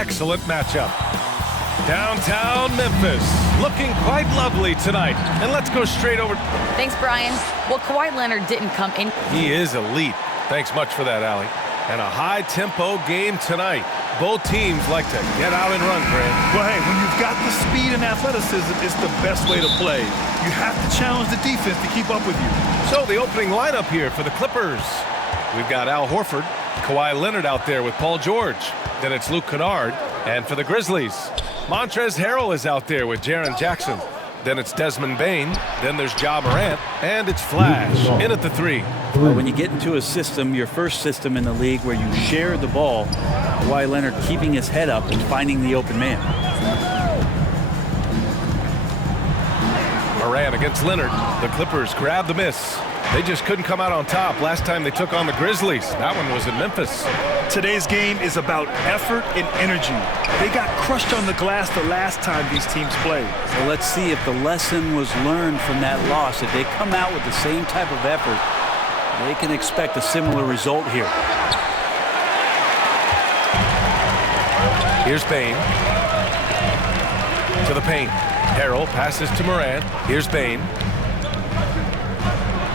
excellent matchup. Downtown Memphis, looking quite lovely tonight. And let's go straight over. Thanks, Brian. Well, Kawhi Leonard didn't come in. He is elite. Thanks much for that, Allie. And a high-tempo game tonight. Both teams like to get out and run, Grant. Well, hey, when you've got the speed and athleticism, it's the best way to play. You have to challenge the defense to keep up with you. So the opening lineup here for the Clippers. We've got Al Horford, Kawhi Leonard out there with Paul George. Then it's Luke Kennard. And for the Grizzlies, Montrezl Harrell is out there with Jaren Jackson. Then it's Desmond Bane. Then there's Ja Morant. And it's Flash in at the 3. Well, when you get into a system, your first system in the league where you share the ball, Kawhi Leonard keeping his head up and finding the open man. Morant against Leonard. The Clippers grab the miss. They just couldn't come out on top last time they took on the Grizzlies. That one was in Memphis. Today's game is about effort and energy. They got crushed on the glass the last time these teams played. So let's see if the lesson was learned from that loss. If they come out with the same type of effort, they can expect a similar result here. Here's Bane. To the paint. Harrell passes to Morant. Here's Bane.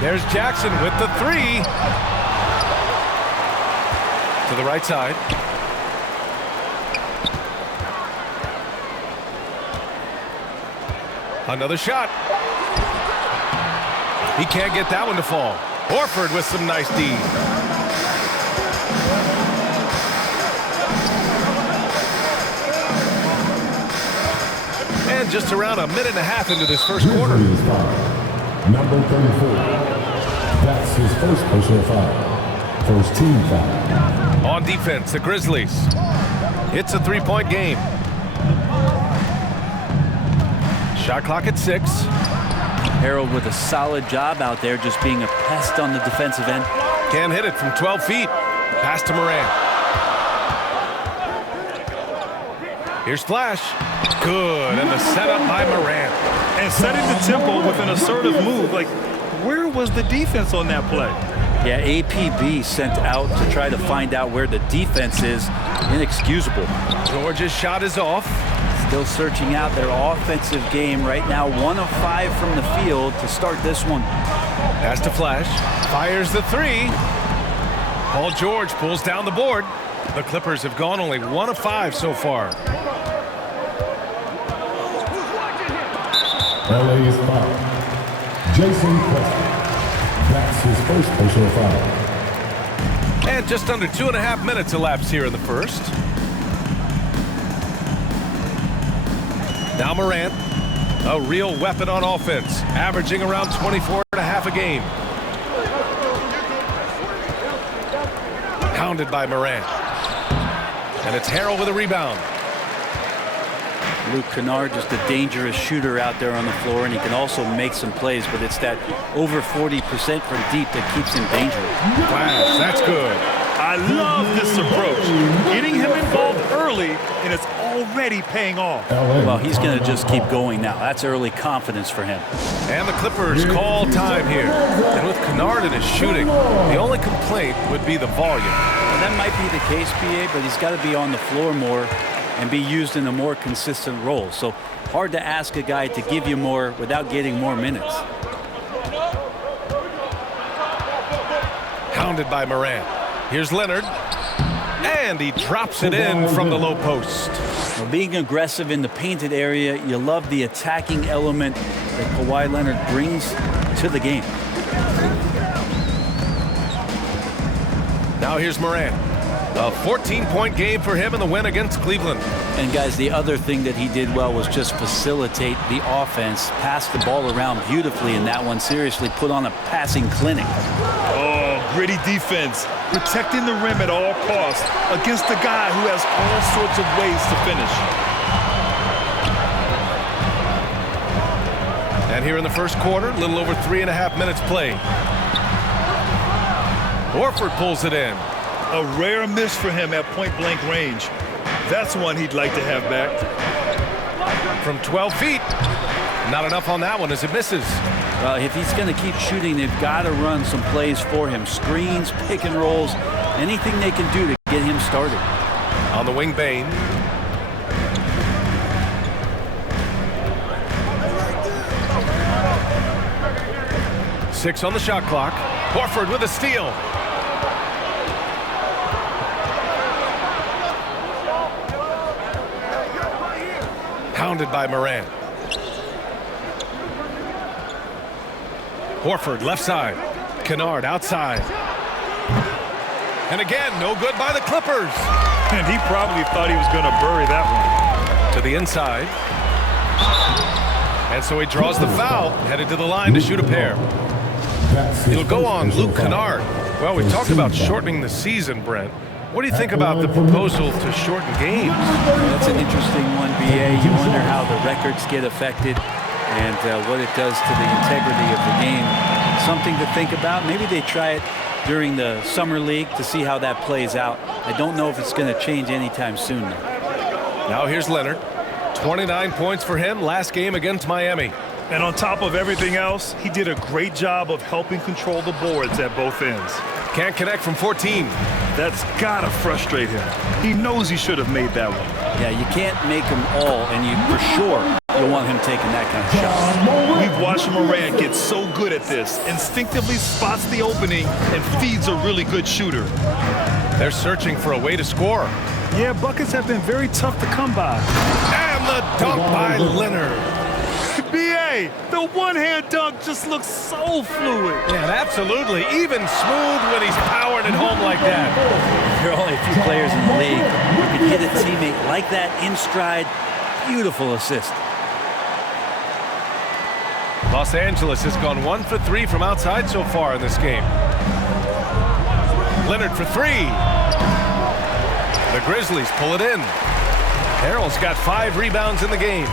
There's Jackson with the 3. To the right side. Another shot. He can't get that one to fall. Horford with some nice D. And just around a minute and a half into this first quarter. Number 34. That's his first personal foul. First team foul. On defense, the Grizzlies. It's a 3-point game. Shot clock at 6. Harold with a solid job out there, just being a pest on the defensive end. Can't hit it from 12 feet. Pass to Morant. Here's Flash. Good, and the setup by Morant. And setting the tempo with an assertive move. Like, where was the defense on that play? Yeah, APB sent out to try to find out where the defense is. Inexcusable. George's shot is off. Still searching out their offensive game right now. 1 of 5 from the field to start this one. Pass to Flash. Fires the 3. Paul George pulls down the board. The Clippers have gone only 1 of 5 so far. LA's foul. Jason Preston. That's his first personal foul. And just under 2.5 minutes elapsed here in the first. Now Morant, a real weapon on offense, averaging around 24.5 a game. Pounded by Morant. And it's Harrell with a rebound. Luke Kennard, just a dangerous shooter out there on the floor, and he can also make some plays, but it's that over 40% from deep that keeps him dangerous. Flash, that's good. I love this approach. Getting him involved early, and it's already paying off. Well, he's going to just keep going now. That's early confidence for him. And the Clippers call time here. And with Kennard in his shooting, the only complaint would be the volume. Well, that might be the case, PA, but he's got to be on the floor more and be used in a more consistent role. So hard to ask a guy to give you more without getting more minutes. Hounded by Morant. Here's Leonard. And he drops it in from the low post. Well, being aggressive in the painted area, you love the attacking element that Kawhi Leonard brings to the game. Now here's Morant. A 14-point game for him in the win against Cleveland. And guys, the other thing that he did well was just facilitate the offense, pass the ball around beautifully in that one. Seriously, put on a passing clinic. Oh, gritty defense, protecting the rim at all costs against a guy who has all sorts of ways to finish. And here in the first quarter, a little over 3.5 minutes played. Horford pulls it in. A rare miss for him at point-blank range. That's one he'd like to have back. From 12 feet. Not enough on that one as it misses. Well, if he's going to keep shooting, they've got to run some plays for him. Screens, pick and rolls, anything they can do to get him started. On the wing, Bane. 6 on the shot clock. Horford with a steal. Hounded by Morant. Horford left side. Kennard outside. And again, no good by the Clippers. And he probably thought he was going to bury that one. To the inside. And so he draws the foul, headed to the line to shoot a pair. He'll go on Luke Kennard. Well, we talked about shortening the season, Brent. What do you think about the proposal to shorten games? That's an interesting one, BA. You wonder how the records get affected and what it does to the integrity of the game. Something to think about. Maybe they try it during the summer league to see how that plays out. I don't know if it's going to change anytime soon. Now here's Leonard. 29 points for him last game against Miami. And on top of everything else, he did a great job of helping control the boards at both ends. Can't connect from 14. That's gotta frustrate him. He knows he should have made that one. Yeah, you can't make them all, and you for sure you'll want him taking that kind of shot. We've watched Morant get so good at this. Instinctively spots the opening and feeds a really good shooter. They're searching for a way to score. Yeah, buckets have been very tough to come by. And the dunk by Leonard. B.A., the one-hand dunk just looks so fluid. Yeah, absolutely. Even smooth when he's powered it home like that. There are only a few players in the league who can hit a teammate like that in stride. Beautiful assist. Los Angeles has gone 1 for 3 from outside so far in this game. Leonard for 3. The Grizzlies pull it in. Harrell's got 5 rebounds in the game.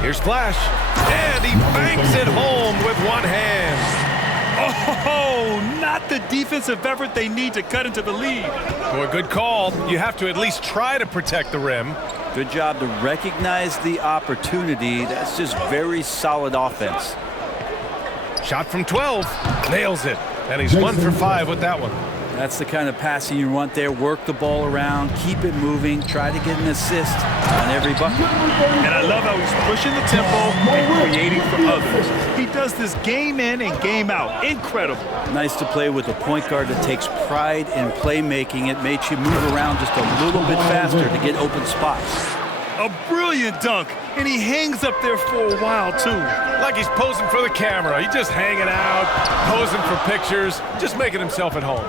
Here's Flash, and he banks it home with one hand. Oh, not the defensive effort they need to cut into the lead. Boy, good call. You have to at least try to protect the rim. Good job to recognize the opportunity. That's just very solid offense. Shot from 12, nails it, and he's 1 for 5 with that one. That's the kind of passing you want there. Work the ball around, keep it moving, try to get an assist on every bucket. And I love how he's pushing the tempo and creating for others. He does this game in and game out. Incredible. Nice to play with a point guard that takes pride in playmaking. It makes you move around just a little bit faster to get open spots. A brilliant dunk, and he hangs up there for a while, too. Like he's posing for the camera. He's just hanging out, posing for pictures, just making himself at home.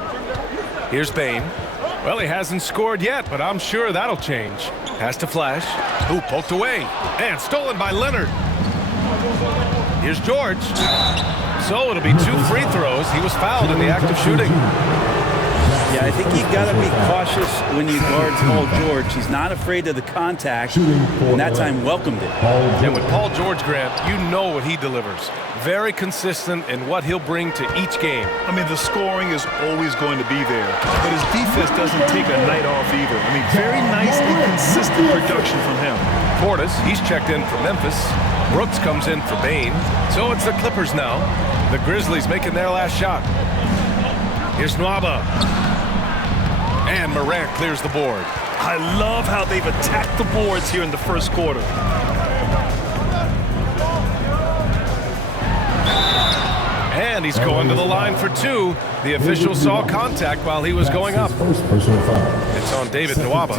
Here's Bane. Well, he hasn't scored yet, but I'm sure that'll change. Pass to Flash. Ooh, poked away. And stolen by Leonard. Here's George. So it'll be 2 free throws. He was fouled in the act of shooting. Yeah, I think you got to be cautious when you guard Paul George. He's not afraid of the contact, and that time welcomed it. And with Paul George, Grant, you know what he delivers. Very consistent in what he'll bring to each game. I mean, the scoring is always going to be there, but his defense doesn't take a night off either. I mean, very nice and consistent production from him. Portis, he's checked in for Memphis. Brooks comes in for Bane. So it's the Clippers now. The Grizzlies making their last shot. Here's Nwaba. And Morant clears the board. I love how they've attacked the boards here in the first quarter. And he's going to the line for 2. The official saw contact while he was going up. It's on David Nwaba.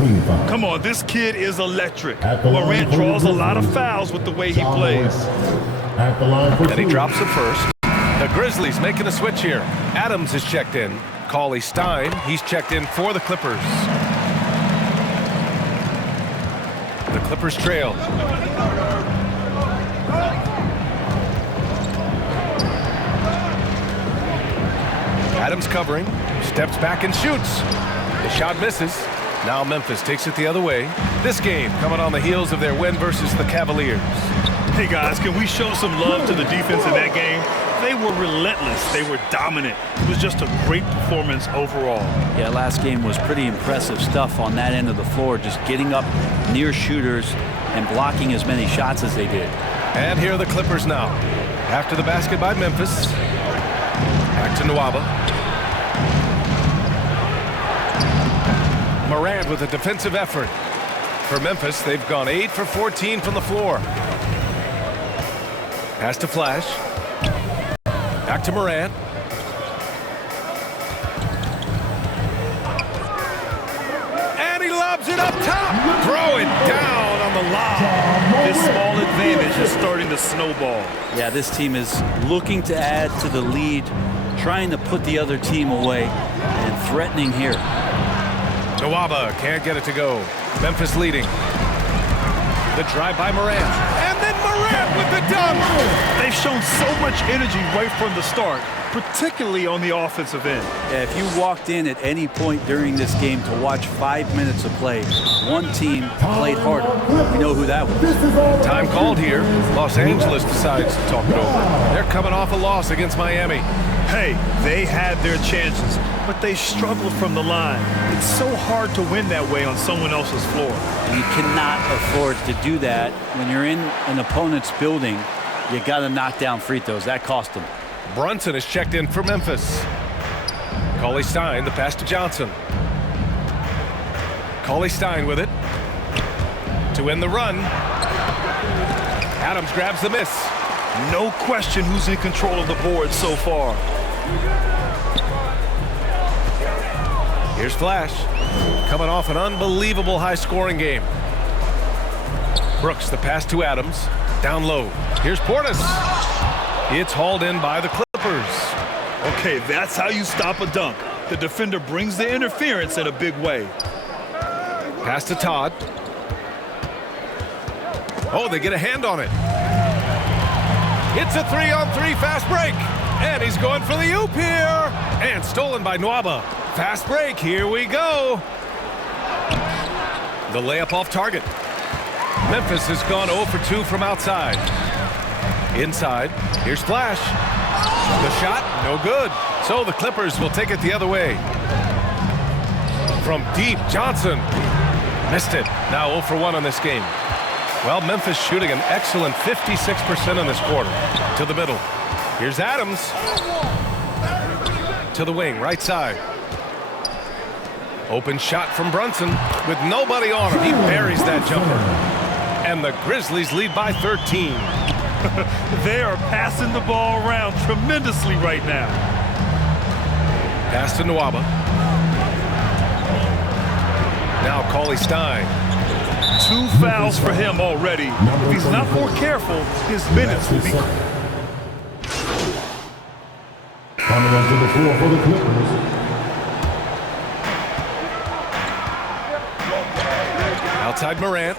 Come on, this kid is electric. Morant draws a lot of fouls with the way he plays. And he drops the first. The Grizzlies making a switch here. Adams is checked in. Cauley Stein, he's checked in for the Clippers. The Clippers trail. Adams covering, steps back and shoots. The shot misses. Now Memphis takes it the other way. This game coming on the heels of their win versus the Cavaliers. Hey guys, can we show some love to the defense in that game? They were relentless. They were dominant. It was just a great performance overall. Yeah, last game was pretty impressive stuff on that end of the floor, just getting up near shooters and blocking as many shots as they did. And here are the Clippers now. After the basket by Memphis. Back to Nwaba. Morant with a defensive effort. For Memphis, they've gone 8 for 14 from the floor. Pass to Flash. Back to Morant. And he lobs it up top. Throw it down on the lob. This small advantage is starting to snowball. Yeah, this team is looking to add to the lead, trying to put the other team away, and threatening here. Nwaba can't get it to go. Memphis leading. The drive by Morant. And then Morant with the dunk. They've shown so much energy right from the start, particularly on the offensive end. Yeah, if you walked in at any point during this game to watch 5 minutes of play, one team played harder. We know who that was. Time called here. Los Angeles decides to talk it over. They're coming off a loss against Miami. Hey, they had their chances, but they struggled from the line. It's so hard to win that way on someone else's floor. And you cannot afford to do that when you're in an opponent's building. You got to knock down free throws. That cost them. Brunson is checked in for Memphis. Cauley Stein, the pass to Johnson. Cauley Stein with it. To end the run. Adams grabs the miss. No question who's in control of the board so far. Here's Flash. Coming off an unbelievable high-scoring game. Brooks, the pass to Adams. Down low. Here's Portis. It's hauled in by the Clippers. Okay, that's how you stop a dunk. The defender brings the interference in a big way. Pass to Todd. Oh, they get a hand on it. It's a 3-on-3 fast break. And he's going for the oop here. And stolen by Nwaba. Fast break. Here we go. The layup off target. Memphis has gone 0 for 2 from outside. Inside. Here's Flash. The shot, no good. So the Clippers will take it the other way. From deep, Johnson. Missed it. Now 0 for 1 on this game. Well, Memphis shooting an excellent 56% in this quarter. To the middle. Here's Adams. To the wing, right side. Open shot from Brunson with nobody on him. He buries that jumper. And the Grizzlies lead by 13. They are passing the ball around tremendously right now. Pass to Nwaba. Now Cauley Stein. 2 fouls for him already. If he's not more careful, his minutes will be... Coming onto the floor for the Clippers. Outside Morant.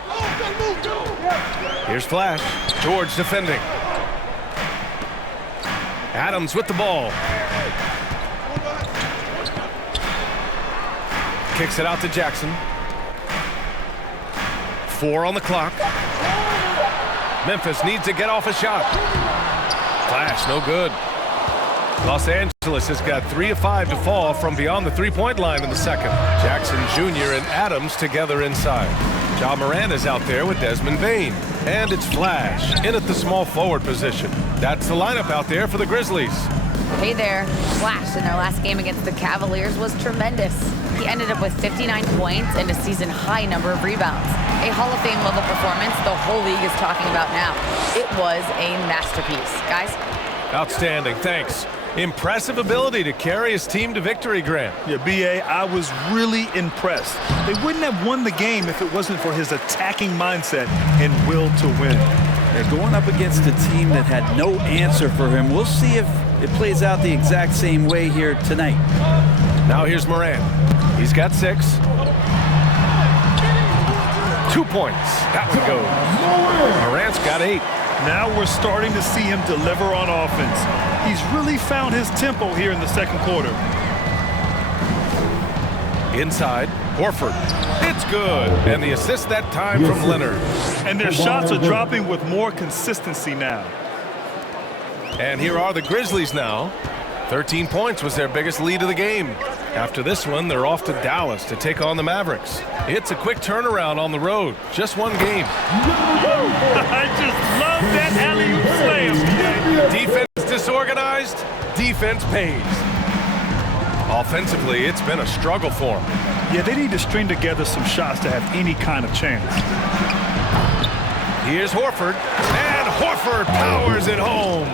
Here's Flash. George defending. Adams with the ball. Kicks it out to Jackson. 4 on the clock. Memphis needs to get off a shot. Flash, no good. Los Angeles has got 3 of 5 to fall from beyond the three-point line in the second. Jackson Jr. and Adams together inside. Ja Morant is out there with Desmond Bane. And it's Flash in at the small forward position. That's the lineup out there for the Grizzlies. Hey there. Flash in their last game against the Cavaliers was tremendous. He ended up with 59 points and a season-high number of rebounds. A Hall of Fame level performance the whole league is talking about now. It was a masterpiece. Guys? Outstanding, thanks. Impressive ability to carry his team to victory, Grant. Yeah, B.A., I was really impressed. They wouldn't have won the game if it wasn't for his attacking mindset and will to win. They're going up against a team that had no answer for him. We'll see if it plays out the exact same way here tonight. Now here's Morant. He's got 6. 2 points. That one goes. Morant's got 8. Now we're starting to see him deliver on offense. He's really found his tempo here in the second quarter. Inside, Horford. It's good. And the assist that time from Leonard. And their shots are dropping with more consistency now. And here are the Grizzlies now. 13 points was their biggest lead of the game. After this one, they're off to Dallas to take on the Mavericks. It's a quick turnaround on the road. Just one game. I just love that alley-oop slam. Defense disorganized, defense pays. Offensively, it's been a struggle for them. Yeah, they need to string together some shots to have any kind of chance. Here's Horford, and Horford powers it home.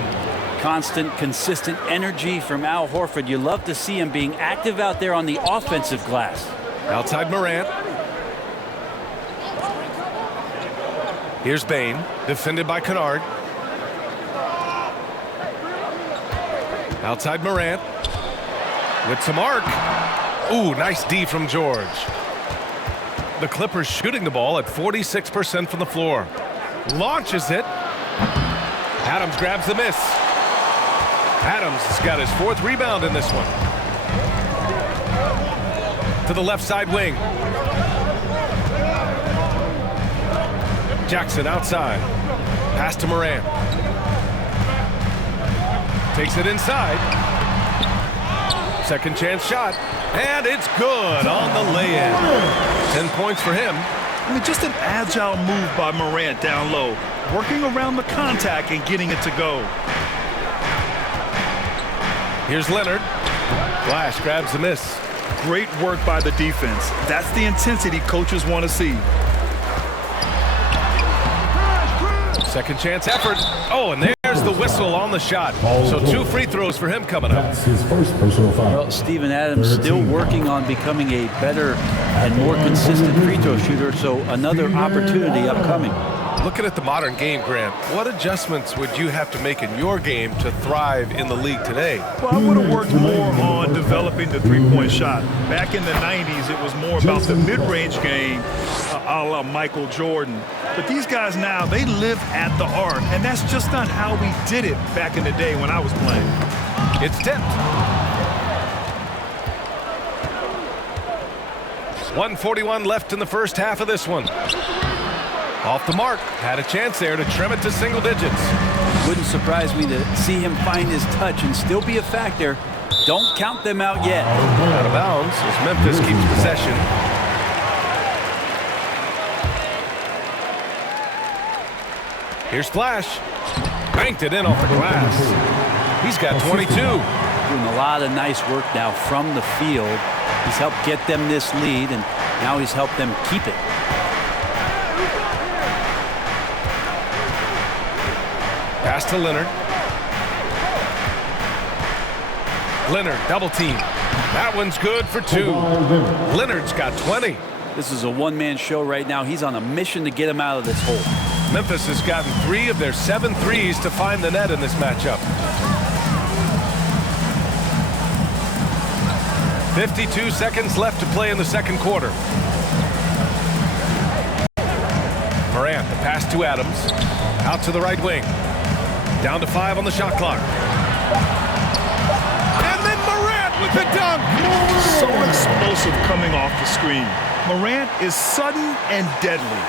constant, consistent energy from Al Horford. You love to see him being active out there on the offensive glass. Outside Morant. Here's Bain, defended by Kennard. Outside Morant. With some arc. Ooh, nice D from George. The Clippers shooting the ball at 46% from the floor. Launches it. Adams grabs the miss. Adams has got his 4th rebound in this one. To the left side wing. Jackson outside. Pass to Morant. Takes it inside. Second chance shot. And it's good on the lay-in. 10 points for him. I mean, just an agile move by Morant down low, working around the contact and getting it to go. Here's Leonard. Flash grabs the miss. Great work by the defense. That's the intensity coaches want to see. Second chance effort. Oh, and there's the whistle on the shot. So 2 free throws for him coming up. That's his first personal foul. Well, Steven Adams still working on becoming a better and more consistent free throw shooter, so another opportunity upcoming. Looking at the modern game, Grant, what adjustments would you have to make in your game to thrive in the league today? Well, I would have worked more on developing the three-point shot. Back in the 90s, it was more about the mid-range game, a la Michael Jordan. But these guys now, they live at the arc, and that's just not how we did it back in the day when I was playing. It's tipped. 1:41 left in the first half of this one. Off the mark. Had a chance there to trim it to single digits. Wouldn't surprise me to see him find his touch and still be a factor. Don't count them out yet. Out of bounds as Memphis keeps possession. Here's Flash. Banked it in off the glass. He's got 22. Doing a lot of nice work now from the field. He's helped get them this lead, and now he's helped them keep it. Pass to Leonard. Leonard double team. That one's good for 2. Leonard's got 20. This is a one-man show right now. He's on a mission to get him out of this hole. Memphis has gotten 3 of their 7 threes to find the net in this matchup. 52 seconds left to play in the second quarter. Morant, the pass to Adams. Out to the right wing. Down to 5 on the shot clock. And then Morant with the dunk. So explosive coming off the screen. Morant is sudden and deadly.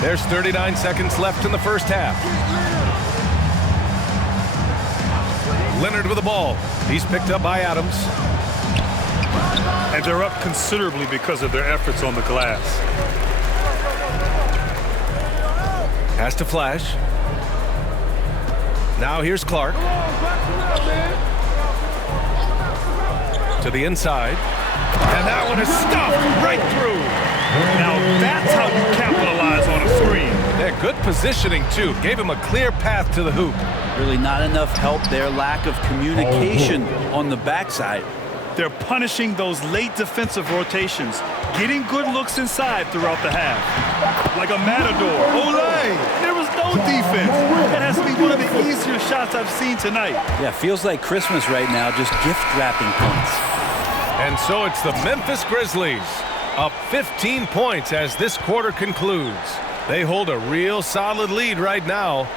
There's 39 seconds left in the first half. Leonard with the ball. He's picked up by Adams. And they're up considerably because of their efforts on the glass. Pass to Flash. Now here's Clark. To the inside. And that one is stuffed right through. Now that's how you capitalize on a screen. Yeah, good positioning, too. Gave him a clear path to the hoop. Really not enough help there. Lack of communication on the backside. They're punishing those late defensive rotations, getting good looks inside throughout the half. Like a matador. Olay! There was no defense. That has to be one of the easier shots I've seen tonight. Yeah, feels like Christmas right now, just gift wrapping points. And so it's the Memphis Grizzlies up 15 points as this quarter concludes. They hold a real solid lead right now.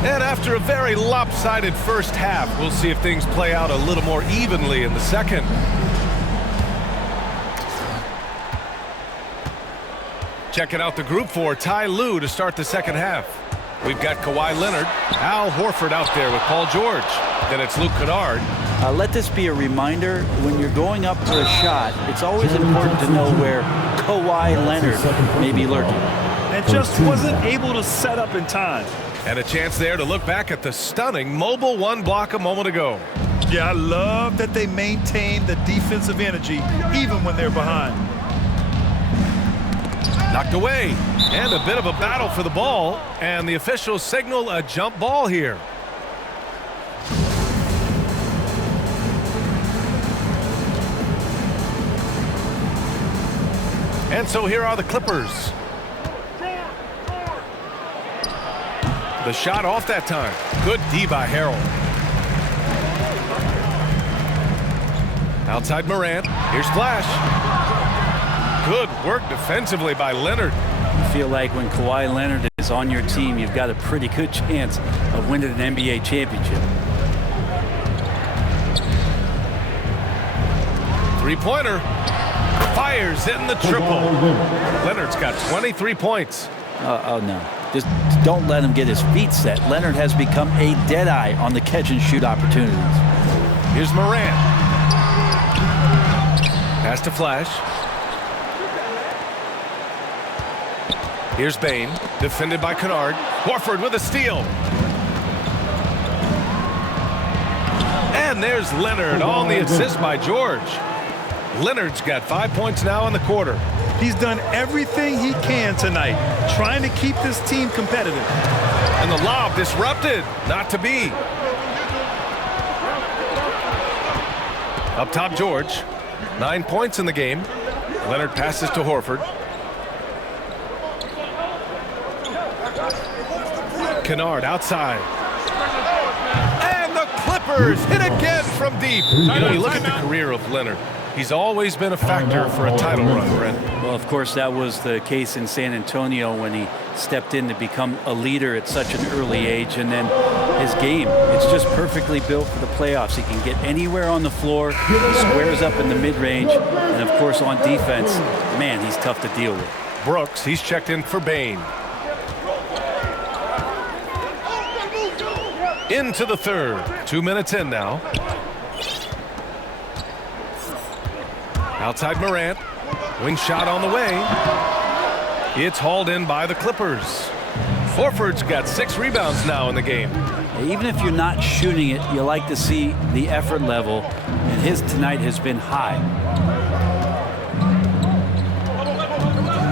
And after a very lopsided first half, we'll see if things play out a little more evenly in the second. Checking out the group for Ty Lue to start the second half. We've got Kawhi Leonard, Al Horford out there with Paul George. Then it's Luke Kennard. Let this be a reminder, when you're going up for a shot, it's always important to know where Kawhi Leonard may be lurking. And just wasn't able to set up in time. And a chance there to look back at the stunning mobile 1 block a moment ago. Yeah, I love that they maintain the defensive energy even when they're behind. Knocked away, and a bit of a battle for the ball, and the officials signal a jump ball here. And so here are the Clippers. The shot off that time. Good D by Harrell. Outside Morant. Here's Flash. Good work defensively by Leonard. You feel like when Kawhi Leonard is on your team, you've got a pretty good chance of winning an NBA championship. Three-pointer. Fires in the triple. Leonard's got 23 points. Oh, no. Just don't let him get his feet set. Leonard has become a deadeye on the catch-and-shoot opportunities. Here's Morant. Pass to Flash. Here's Bane, defended by Kennard. Horford with a steal. And there's Leonard on the assist by George. Leonard's got 5 points now in the quarter. He's done everything he can tonight, trying to keep this team competitive. And the lob disrupted. Not to be. Up top, George. 9 points in the game. Leonard passes to Horford. Kennard outside. And the Clippers hit again from deep. You know, you look at the career of Leonard. He's always been a factor for a title run, Brent. Well, of course, that was the case in San Antonio when he stepped in to become a leader at such an early age. And then his game, it's just perfectly built for the playoffs. He can get anywhere on the floor. He squares up in the mid-range. And, of course, on defense, man, he's tough to deal with. Brooks, he's checked in for Bane. Into the third. 2 minutes in now. Outside Morant. Wing shot on the way. It's hauled in by the Clippers. Horford's got 6 rebounds now in the game. Even if you're not shooting it, you like to see the effort level, and his tonight has been high.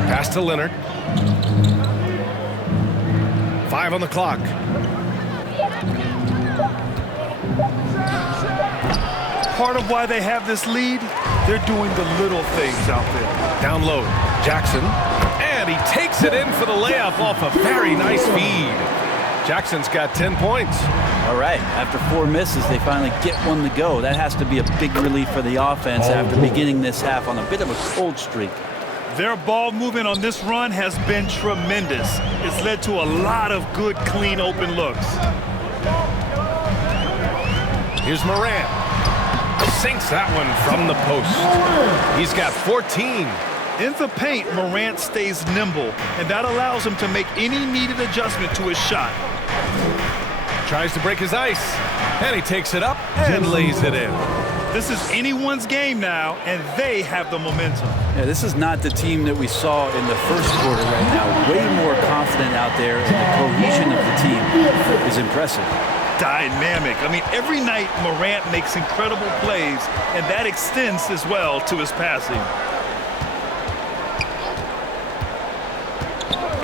Pass to Leonard. 5 on the clock. Part of why they have this lead, they're doing the little things out there. Down low, Jackson. And he takes it in for the layup off a very nice feed. Jackson's got 10 points. All right, after 4 misses, they finally get one to go. That has to be a big relief for the offense after beginning this half on a bit of a cold streak. Their ball movement on this run has been tremendous. It's led to a lot of good, clean, open looks. Here's Morant. Sinks that one from the post. He's got 14. In the paint, Morant stays nimble, and that allows him to make any needed adjustment to his shot. Tries to break his ice, and he takes it up and lays it in. This is anyone's game now, and they have the momentum. Yeah, this is not the team that we saw in the first quarter right now. Way more confident out there, and the cohesion of the team is impressive. Dynamic. I mean, every night Morant makes incredible plays, and that extends as well to his passing.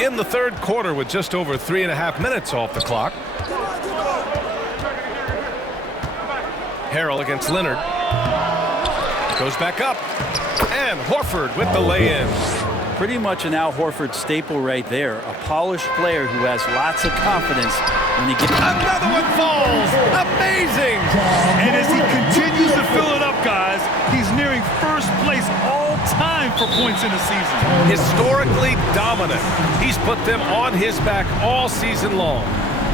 In the third quarter with just over 3.5 minutes off the clock. Harrell against Leonard. Goes back up. And Horford with the lay-in. Pretty much an Al Horford staple right there. A polished player who has lots of confidence when he gets... Another one falls! Amazing! And as he continues to fill it up, guys, he's nearing first place all time for points in the season. Historically dominant. He's put them on his back all season long.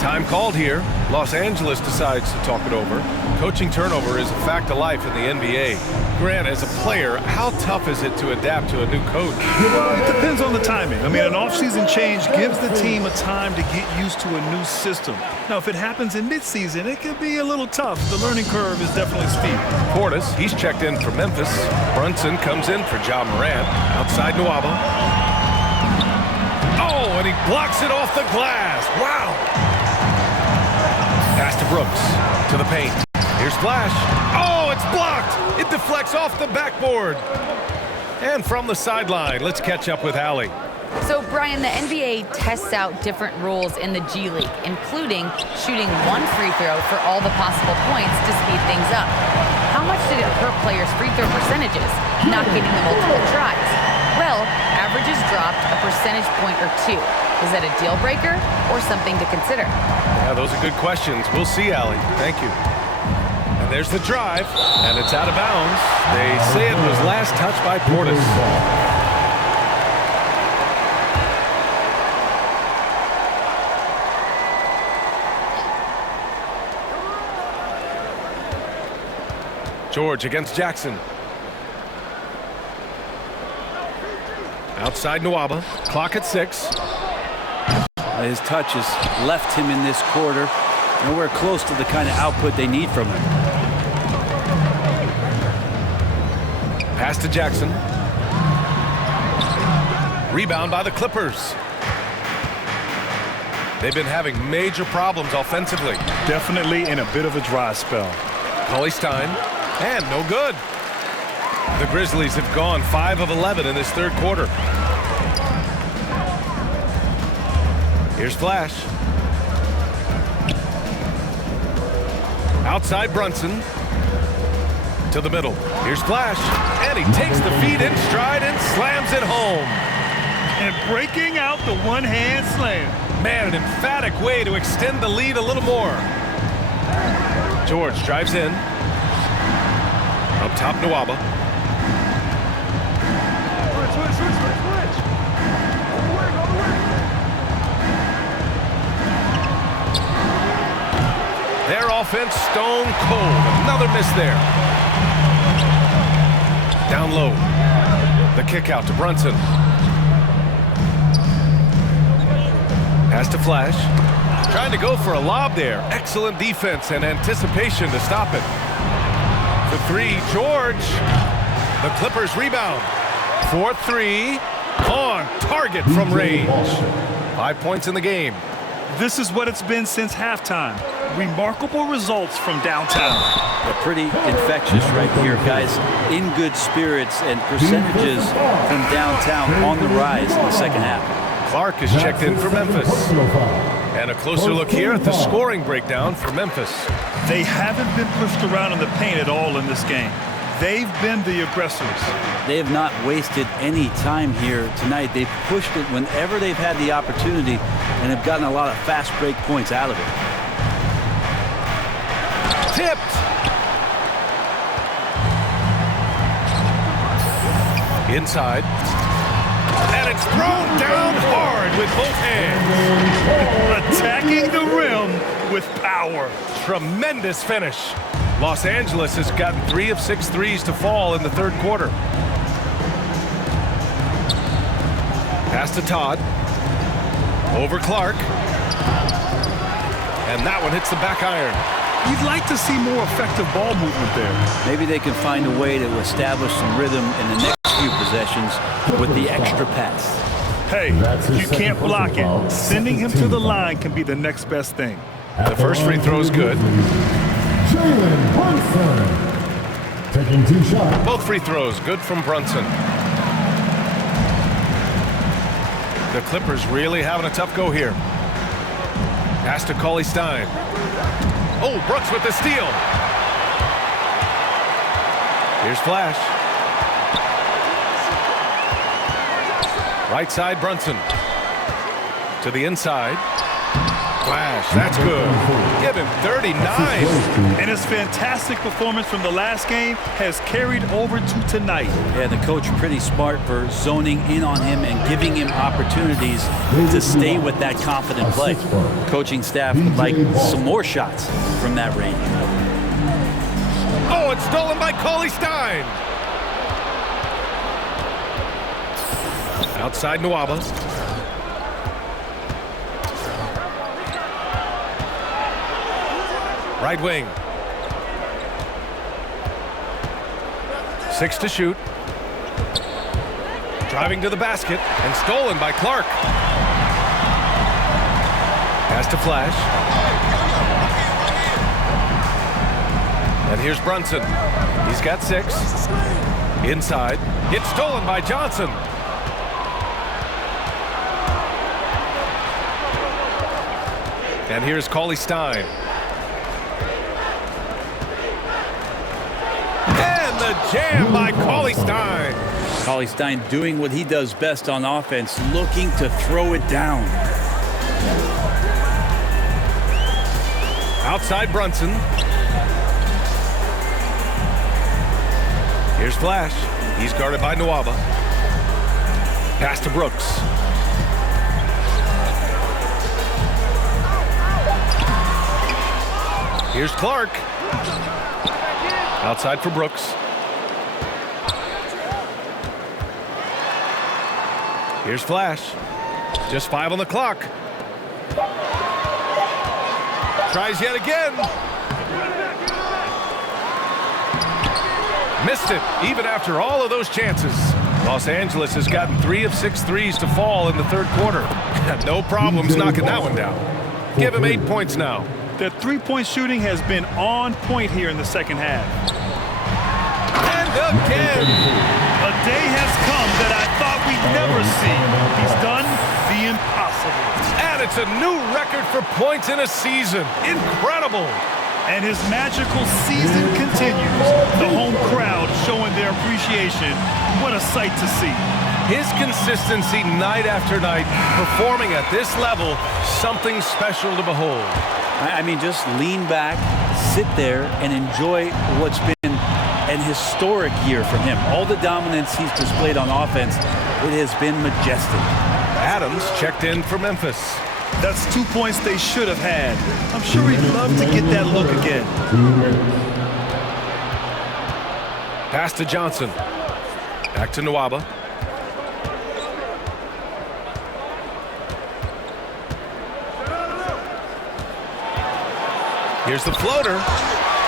Time called here. Los Angeles decides to talk it over. Coaching turnover is a fact of life in the NBA. Grant, as a player, how tough is it to adapt to a new coach? Well, it depends on the timing. I mean, an offseason change gives the team a time to get used to a new system. Now, if it happens in midseason, it could be a little tough. The learning curve is definitely steep. Portis, he's checked in for Memphis. Brunson comes in for Ja Morant. Outside Nwaba. Oh, and he blocks it off the glass. Wow. Pass to Brooks. To the paint. Here's Flash. Oh, it's blocked. It deflects off the backboard. And from the sideline, let's catch up with Allie. So, Brian, the NBA tests out different rules in the G League, including shooting one free throw for all the possible points to speed things up. How much did it hurt players' free throw percentages, not getting the multiple tries? Well, averages dropped a percentage point or two. Is that a deal breaker or something to consider? Yeah, those are good questions. We'll see, Allie. Thank you. And there's the drive, and it's out of bounds. They say it was last touched by Portis. George against Jackson. Outside Nwaba. Clock at 6. His touch has left him in this quarter. Nowhere close to the kind of output they need from him. Pass to Jackson. Rebound by the Clippers. They've been having major problems offensively. Definitely in a bit of a dry spell. Cauley-Stein, and no good. The Grizzlies have gone 5 of 11 in this third quarter. Here's Flash. Outside Brunson. To the middle. Here's Flash. And he takes the feed in stride and slams it home. And breaking out the one-hand slam. Man, an emphatic way to extend the lead a little more. George drives in. Up top, Nwaba. Switch. Their offense stone cold. Another miss there. Down low. The kick out to Brunson. Pass to Flash. Trying to go for a lob there. Excellent defense and anticipation to stop it. The 3, George. The Clippers rebound. 4-3 on target from range. 5 points in the game. This is what it's been since halftime. Remarkable results from downtown. They're pretty infectious right here, guys. In good spirits and percentages from downtown on the rise in the second half. Clark is checked in for Memphis. And a closer look here at the scoring breakdown for Memphis. They haven't been pushed around in the paint at all in this game. They've been the aggressors. They have not wasted any time here tonight. They've pushed it whenever they've had the opportunity and have gotten a lot of fast break points out of it. Tipped. Inside. And it's thrown down hard with both hands. Attacking the rim with power. Tremendous finish. Los Angeles has gotten 3 of 6 threes to fall in the third quarter. Pass to Todd. Over Clark. And that one hits the back iron. You'd like to see more effective ball movement there. Maybe they can find a way to establish some rhythm in the next few possessions with the extra pass. Hey, you can't block it. Sending him to the line can be the next best thing. The first free throw is good. Jalen Brunson taking 2 shots. Both free throws good from Brunson. The Clippers really having a tough go here. Pass to Cauley-Stein. Oh, Brooks with the steal. Here's Flash. Right side, Brunson. To the inside. Flash, that's good. Give him 39. And his fantastic performance from the last game has carried over to tonight. Yeah, the coach pretty smart for zoning in on him and giving him opportunities to stay with that confident play. Coaching staff would like some more shots from that range. Oh, it's stolen by Cauley-Stein. Outside Nwaba. Right wing. 6 to shoot. Driving to the basket and stolen by Clark. Pass to Flash. And here's Brunson. He's got 6. Inside. It's stolen by Johnson. And here's Cauley Stein. And the jam by Cauley Stein. Cauley Stein doing what he does best on offense, looking to throw it down. Outside Brunson. Here's Flash. He's guarded by Nwaba. Pass to Brooks. Here's Clark. Outside for Brooks. Here's Flash. Just 5 on the clock. Tries yet again. Missed it, even after all of those chances. Los Angeles has gotten 3 of 6 threes to fall in the third quarter. No problems knocking that one down. Give him 8 points now. Their three-point shooting has been on point here in the second half. And again. A day has come that I thought we'd never see. He's done the impossible. And it's a new record for points in a season. Incredible. And his magical season continues. The home crowd showing their appreciation. What a sight to see. His consistency night after night, performing at this level, something special to behold. I mean, just lean back, sit there, and enjoy what's been an historic year from him. All the dominance he's displayed on offense, it has been majestic. Adams checked in for Memphis. That's 2 points they should have had. I'm sure he'd love to get that look again. Pass to Johnson. Back to Nwaba. Here's the floater.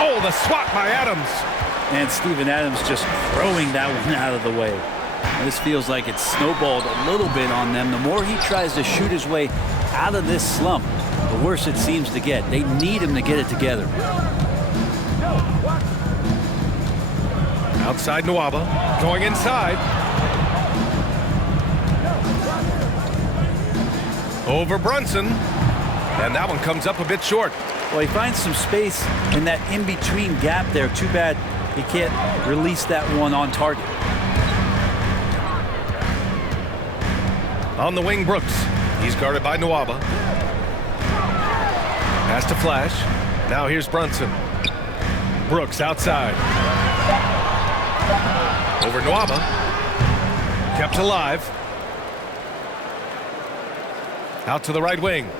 Oh, the swat by Adams. And Steven Adams just throwing that one out of the way. This feels like it's snowballed a little bit on them. The more he tries to shoot his way out of this slump, the worse it seems to get. They need him to get it together. Outside Nwaba. Going inside. Over Brunson. And that one comes up a bit short. Well, he finds some space in that in-between gap there. Too bad he can't release that one on target. On the wing, Brooks. He's guarded by Nwaba. Pass to Flash. Now here's Brunson. Brooks outside. Over Nwaba. Kept alive. Out to the right wing.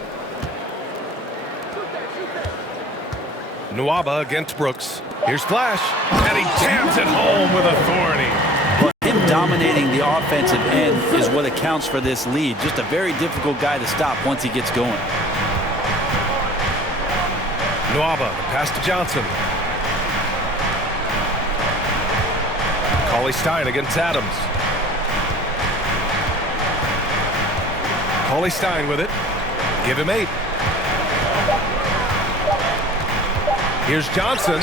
Nwaba against Brooks. Here's Flash. And he jams it home with authority. Well, him dominating the offensive end is what accounts for this lead. Just a very difficult guy to stop once he gets going. Nwaba, pass to Johnson. Cauley Stein against Adams. Cauley Stein with it. Give him 8. Here's Johnson.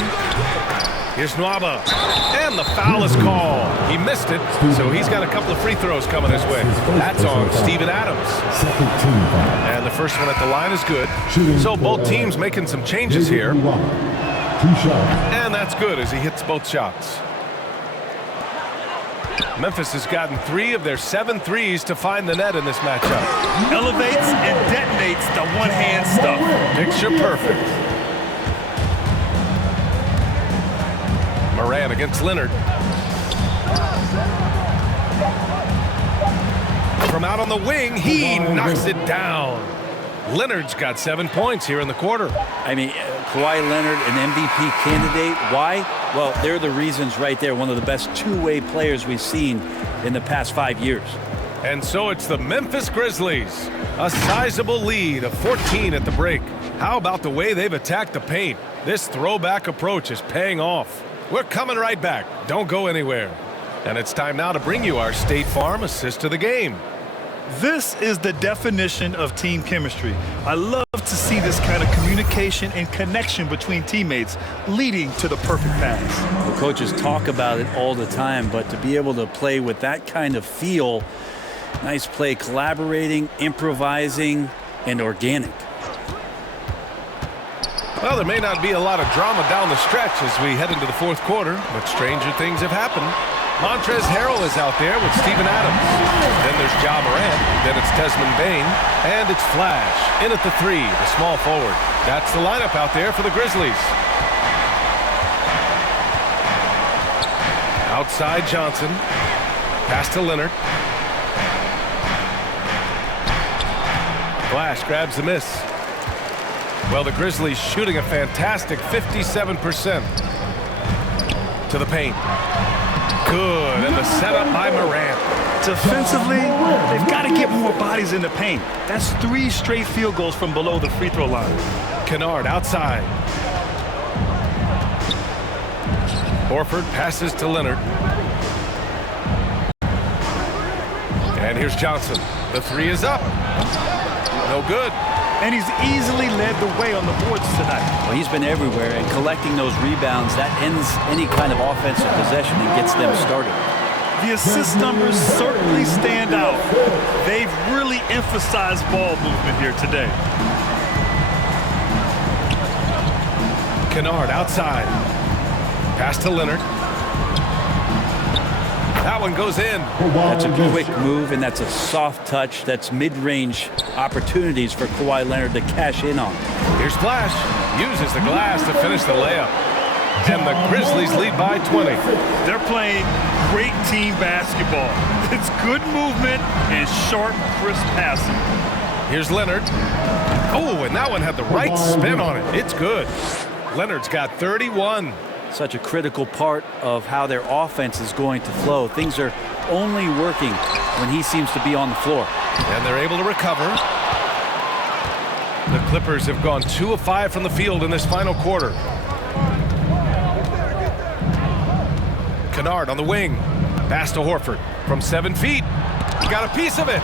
Here's Nwaba. And the foul is called. He missed it, so he's got a couple of free throws coming his way. That's on Steven Adams. And the first one at the line is good. So both teams making some changes here. And that's good as he hits both shots. Memphis has gotten 3 of their 7 threes to find the net in this matchup. Elevates and detonates the one-hand stuff. Picture perfect. Moran against Leonard. From out on the wing, he knocks it down. Leonard's got 7 points here in the quarter. I mean, Kawhi Leonard, an MVP candidate. Why? Well, they're the reasons right there. One of the best two-way players we've seen in the past 5 years. And so it's the Memphis Grizzlies. A sizable lead of 14 at the break. How about the way they've attacked the paint? This throwback approach is paying off. We're coming right back. Don't go anywhere. And it's time now to bring you our State Farm assist of the game. This is the definition of team chemistry. I love to see this kind of communication and connection between teammates leading to the perfect pass. The coaches talk about it all the time, but to be able to play with that kind of feel, nice play, collaborating, improvising, and organic. Well, there may not be a lot of drama down the stretch as we head into the fourth quarter, but stranger things have happened. Montrezl Harrell is out there with Steven Adams. Then there's Ja Morant. Then it's Desmond Bane. And it's Flash in at the 3, the small forward. That's the lineup out there for the Grizzlies. Outside Johnson. Pass to Leonard. Flash grabs the miss. Well, the Grizzlies shooting a fantastic 57% to the paint. Good, and the setup by Morant. Defensively, they've got to get more bodies in the paint. That's 3 straight field goals from below the free throw line. Kennard outside. Horford passes to Leonard. And here's Johnson. The 3 is up. No good. And he's easily led the way on the boards tonight. Well, he's been everywhere, and collecting those rebounds, that ends any kind of offensive possession and gets them started. The assist numbers certainly stand out. They've really emphasized ball movement here today. Kennard outside. Pass to Leonard. That one goes in. That's a quick move, and that's a soft touch. That's mid-range opportunities for Kawhi Leonard to cash in on. Here's Flash. Uses the glass to finish the layup. And the Grizzlies lead by 20. They're playing great team basketball. It's good movement and sharp, crisp passing. Here's Leonard. Oh, and that one had the right spin on it. It's good. Leonard's got 31. Such a critical part of how their offense is going to flow. Things are only working when he seems to be on the floor. And they're able to recover. The Clippers have gone 2 of 5 from the field in this final quarter. Kennard on the wing. Pass to Horford from 7 feet. He got a piece of it.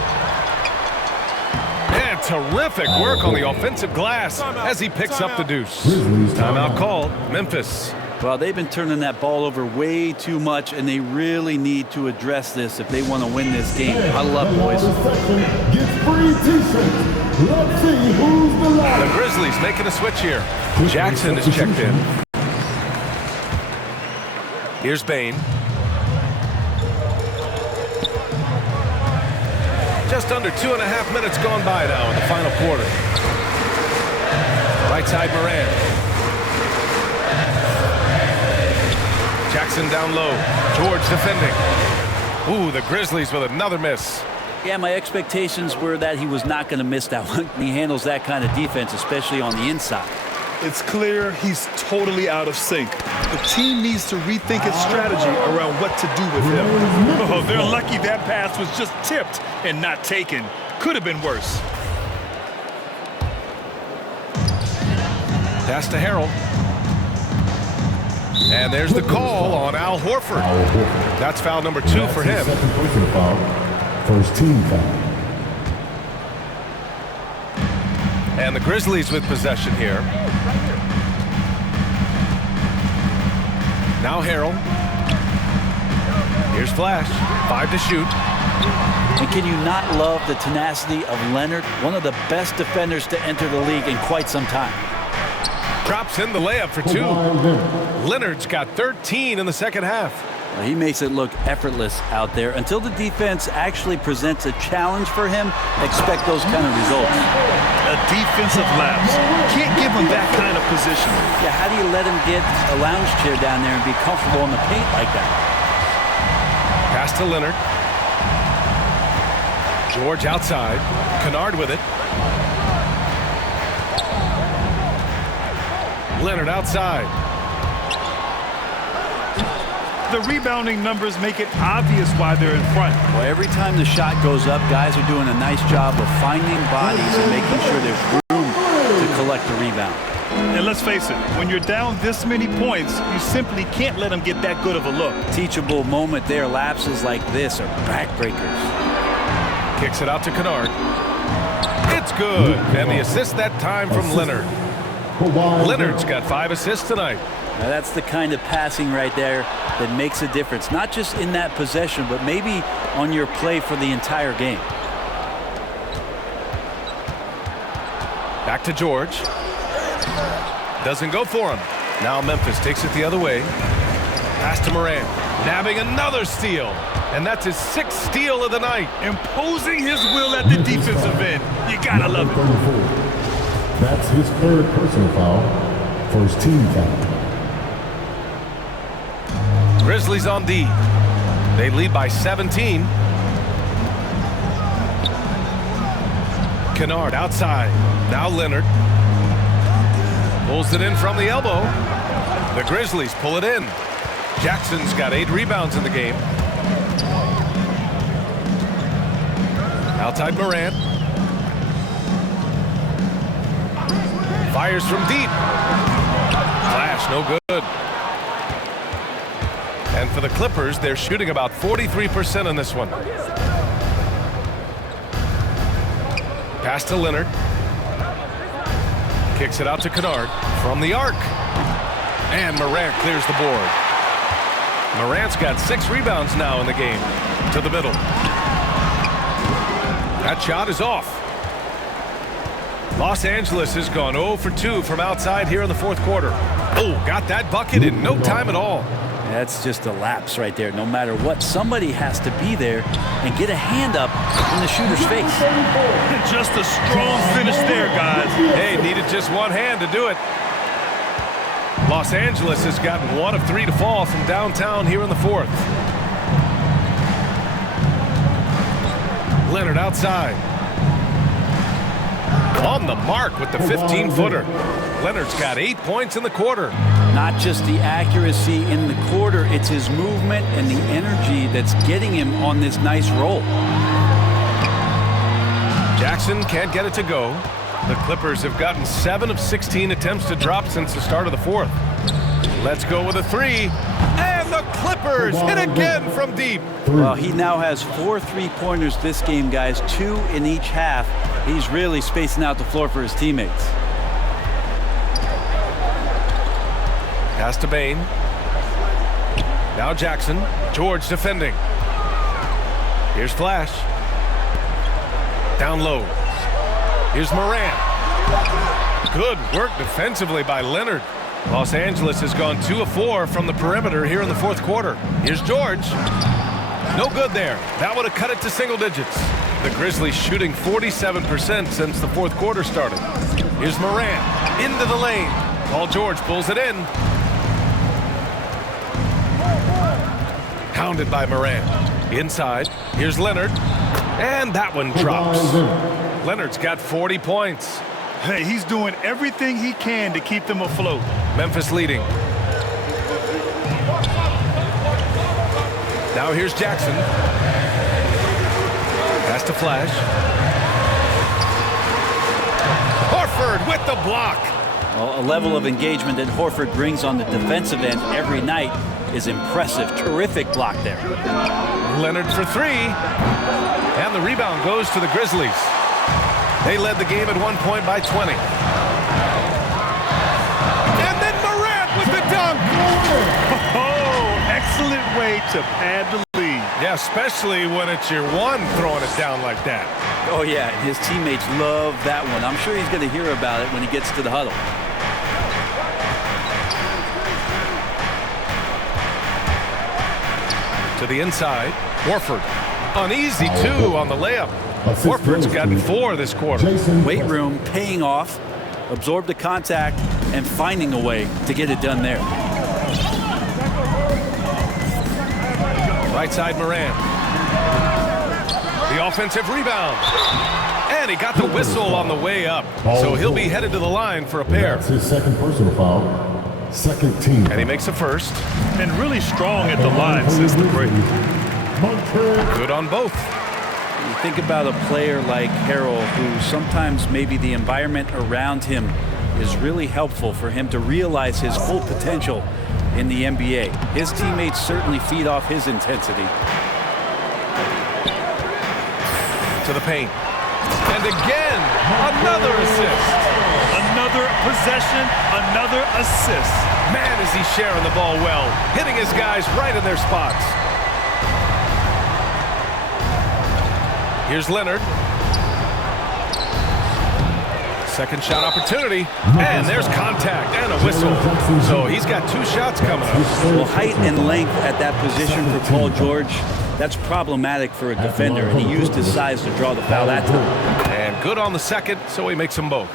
And terrific work on the offensive glass as he picks up the deuce. Timeout called. Memphis. Well, they've been turning that ball over way too much, and they really need to address this if they want to win this game. Huddle up, boys. The Grizzlies making a switch here. Jackson is checked in. Here's Bane. Just under 2.5 minutes gone by now in the final quarter. Right side Morant. Jackson down low. George defending. Ooh, the Grizzlies with another miss. Yeah, my expectations were that he was not going to miss that one. He handles that kind of defense, especially on the inside. It's clear he's totally out of sync. The team needs to rethink its strategy around what to do with him. Oh, they're lucky that pass was just tipped and not taken. Could have been worse. Pass to Harrell. And there's the call on Al Horford. That's foul number 2 for him. First team foul. And the Grizzlies with possession here. Now Harrell. Here's Flash. 5 to shoot. And can you not love the tenacity of Leonard? One of the best defenders to enter the league in quite some time. Drops in the layup for 2. Leonard's got 13 in the second half. Well, he makes it look effortless out there. Until the defense actually presents a challenge for him, expect those kind of results. A defensive lapse. Can't give him that kind of position. Yeah, how do you let him get a lounge chair down there and be comfortable in the paint like that? Pass to Leonard. George outside. Kennard with it. Leonard outside. The rebounding numbers make it obvious why they're in front. Well, every time the shot goes up, guys are doing a nice job of finding bodies and making sure there's room to collect the rebound. And let's face it, when you're down this many points, you simply can't let them get that good of a look. Teachable moment there. Lapses like this are backbreakers. Kicks it out to Kennard. It's good. And the assist that time from Leonard. Leonard's got 5 assists tonight. Now that's the kind of passing right there that makes a difference. Not just in that possession, but maybe on your play for the entire game. Back to George. Doesn't go for him. Now Memphis takes it the other way. Pass to Morant. Nabbing another steal. And that's his 6th steal of the night. Imposing his will at the defensive end. You gotta love it. 34. That's his 3rd personal foul. First team foul. Grizzlies on D. They lead by 17. Kennard outside. Now Leonard. Pulls it in from the elbow. The Grizzlies pull it in. Jackson's got 8 rebounds in the game. Outside Morant. Fires from deep. Flash, no good. And for the Clippers, they're shooting about 43% on this one. Pass to Leonard. Kicks it out to Kennard from the arc. And Morant clears the board. Morant's got 6 rebounds now in the game. To the middle. That shot is off. Los Angeles has gone 0 for 2 from outside here in the 4th quarter. Oh, got that bucket in no time at all. That's just a lapse right there. No matter what, somebody has to be there and get a hand up in the shooter's face. Just a strong finish there, guys. Hey, needed just one hand to do it. Los Angeles has gotten 1 of 3 to fall from downtown here in the 4th. Leonard outside. On the mark with the 15-footer. Leonard's got 8 points in the quarter. Not just the accuracy in the quarter, it's his movement and the energy that's getting him on this nice roll. Jackson can't get it to go. The Clippers have gotten 7 of 16 attempts to drop since the start of the 4th. Let's go with a 3. And the Clippers hit again from deep. Well, he now has 4 3-pointers this game, guys, 2 in each half. He's really spacing out the floor for his teammates. Pass to Bain. Now Jackson. George defending. Here's Flash. Down low. Here's Morant. Good work defensively by Leonard. Los Angeles has gone 2 of 4 from the perimeter here in the 4th quarter. Here's George. No good there. That would have cut it to single digits. The Grizzlies shooting 47% since the 4th quarter started. Here's Morant. Into the lane. Paul George pulls it in. Hounded by Morant. Inside. Here's Leonard. And that one drops. Leonard's got 40 points. Hey, he's doing everything he can to keep them afloat. Memphis leading. Now here's Jackson. Pass to Flash. Horford with the block. Well, a level of engagement that Horford brings on the defensive end every night is impressive. Terrific block there. Leonard for 3. And the rebound goes to the Grizzlies. They led the game at one point by 20. And then Morant with the dunk. Oh, excellent way to pad the lead. Yeah, especially when it's your one throwing it down like that. Oh, yeah, his teammates love that one. I'm sure he's going to hear about it when he gets to the huddle. To the inside, Horford. Uneasy 2 on the layup. Horford's gotten 4 this quarter. Weight room paying off, absorb the contact, and finding a way to get it done there. Right side Morant. The offensive rebound. And he got the whistle on the way up. So he'll be headed to the line for a pair. That's his 2nd personal foul. 2nd team. And he makes a first. And really strong at the line since the break. Good on both. You think about a player like Harrell, who sometimes maybe the environment around him is really helpful for him to realize his full potential in the NBA. His teammates certainly feed off his intensity. To the paint. And And again, another assist. Another possession, another assist. Man, is he sharing the ball well, hitting his guys right in their spots. Here's Leonard. Second shot opportunity, and there's contact and a whistle. So he's got 2 shots coming up. Well, height and length at that position for Paul George, that's problematic for a defender, and he used his size to draw the foul that time. And good on the second, so he makes them both.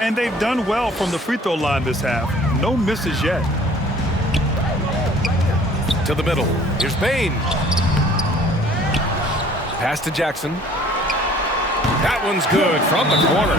And they've done well from the free throw line this half. No misses yet. To the middle. Here's Bain. Pass to Jackson. That one's good from the corner.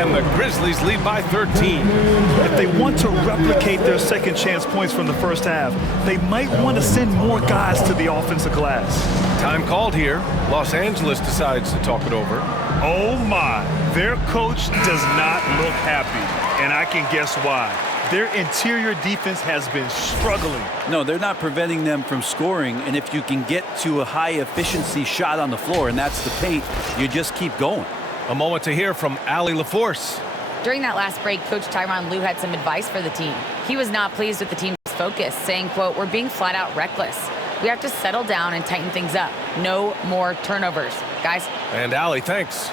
And the Grizzlies lead by 13. If they want to replicate their second chance points from the first half, they might want to send more guys to the offensive glass. Time called here. Los Angeles decides to talk it over. Oh my, their coach does not look happy, and I can guess why. Their interior defense has been struggling. No, they're not preventing them from scoring, and if you can get to a high-efficiency shot on the floor, and that's the paint, you just keep going. A moment to hear from Allie LaForce. During that last break, Coach Tyronn Lue had some advice for the team. He was not pleased with the team's focus, saying, quote, "We're being flat out reckless. We have to settle down and tighten things up. No more turnovers, guys." And Allie, thanks.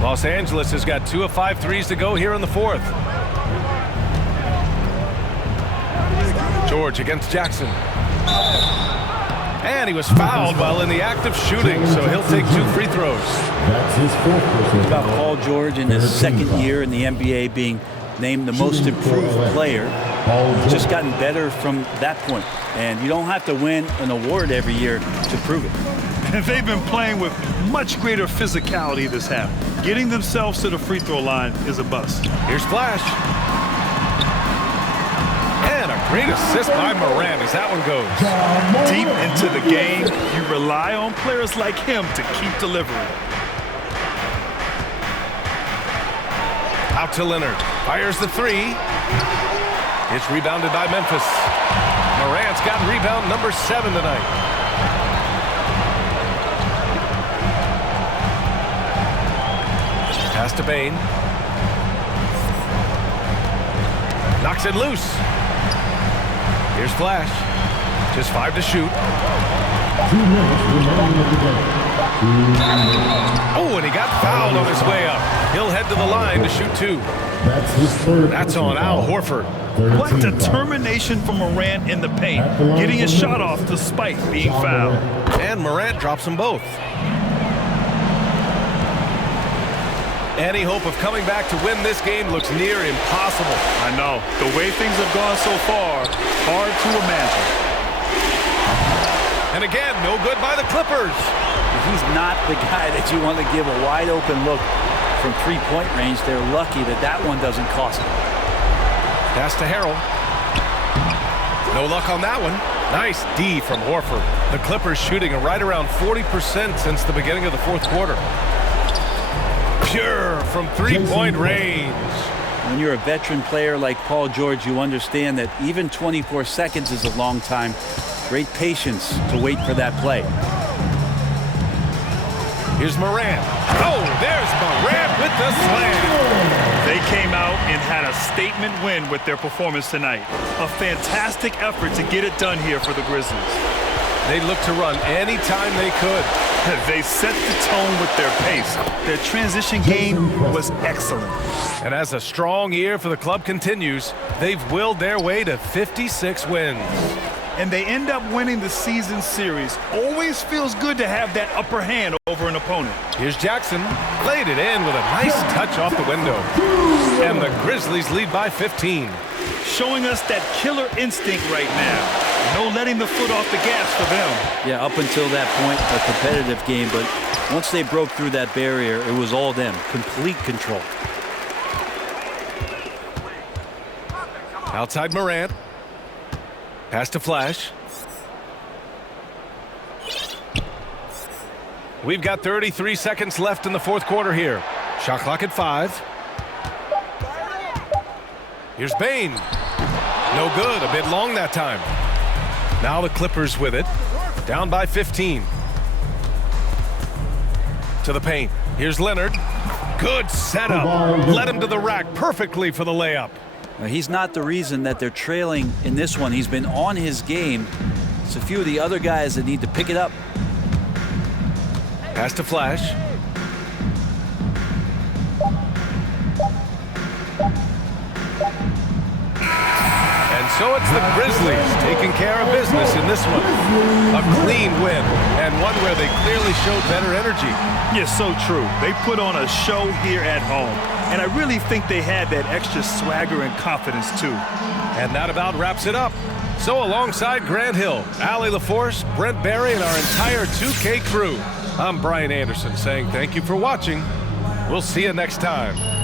Los Angeles has got 2 of 5 threes to go here in the 4th. George against Jackson. And he was fouled while in the act of shooting, so he'll take 2 free throws. That's his 4th personal About foul. Paul George in his second year in the NBA being named the most improved player. Just gotten better from that point. And you don't have to win an award every year to prove it. And they've been playing with much greater physicality this half. Getting themselves to the free throw line is a bust. Here's Flash. And a great assist by Morant as that one goes. Deep into the game, you rely on players like him to keep delivering. Out to Leonard. Fires the 3. It's rebounded by Memphis. Morant's got rebound number 7 tonight. Pass to Bain. Knocks it loose. Here's Flash. Just 5 to shoot. 2 minutes remaining in the game. Oh, and he got fouled on his way up. He'll head to the line to shoot 2. That's his 3rd. That's on Al Horford. What determination from Morant in the paint, getting his shot off despite being fouled. And Morant drops them both. Any hope of coming back to win this game looks near impossible. I know. The way things have gone so far, hard to imagine. And again, no good by the Clippers. He's not the guy that you want to give a wide open look from 3-point range. They're lucky that that one doesn't cost them. Pass to Harrell. No luck on that one. Nice D from Horford. The Clippers shooting right around 40% since the beginning of the 4th quarter. Pure from 3-point range. When you're a veteran player like Paul George, you understand that even 24 seconds is a long time. Great patience to wait for that play. Here's Morant. Oh, there's Morant with the slam. They came out and had a statement win with their performance tonight. A fantastic effort to get it done here for the Grizzlies. They looked to run anytime they could. They set the tone with their pace. Their transition game was excellent. And as a strong year for the club continues, they've willed their way to 56 wins. And they end up winning the season series. Always feels good to have that upper hand over an opponent. Here's Jackson. Played it in with a nice touch off the window. And the Grizzlies lead by 15. Showing us that killer instinct right now. No letting the foot off the gas for them. Yeah, up until that point, a competitive game, but once they broke through that barrier, it was all them. Complete control. Outside Morant. Pass to Flash. We've got 33 seconds left in the 4th quarter here. Shot clock at 5. Here's Bain. No good. A bit long that time. Now the Clippers with it. Down by 15. To the paint. Here's Leonard. Good setup. Led him to the rack perfectly for the layup. He's not the reason that they're trailing in this one. He's been on his game. It's a few of the other guys that need to pick it up. Pass to Flash. And so it's the Grizzlies taking care of business in this one. A clean win, and one where they clearly showed better energy. Yes, so true. They put on a show here at home, and I really think they had that extra swagger and confidence too. And that about wraps it up. So alongside Grant Hill, Allie LaForce, Brent Barry, and our entire 2K crew, I'm Brian Anderson saying thank you for watching. We'll see you next time.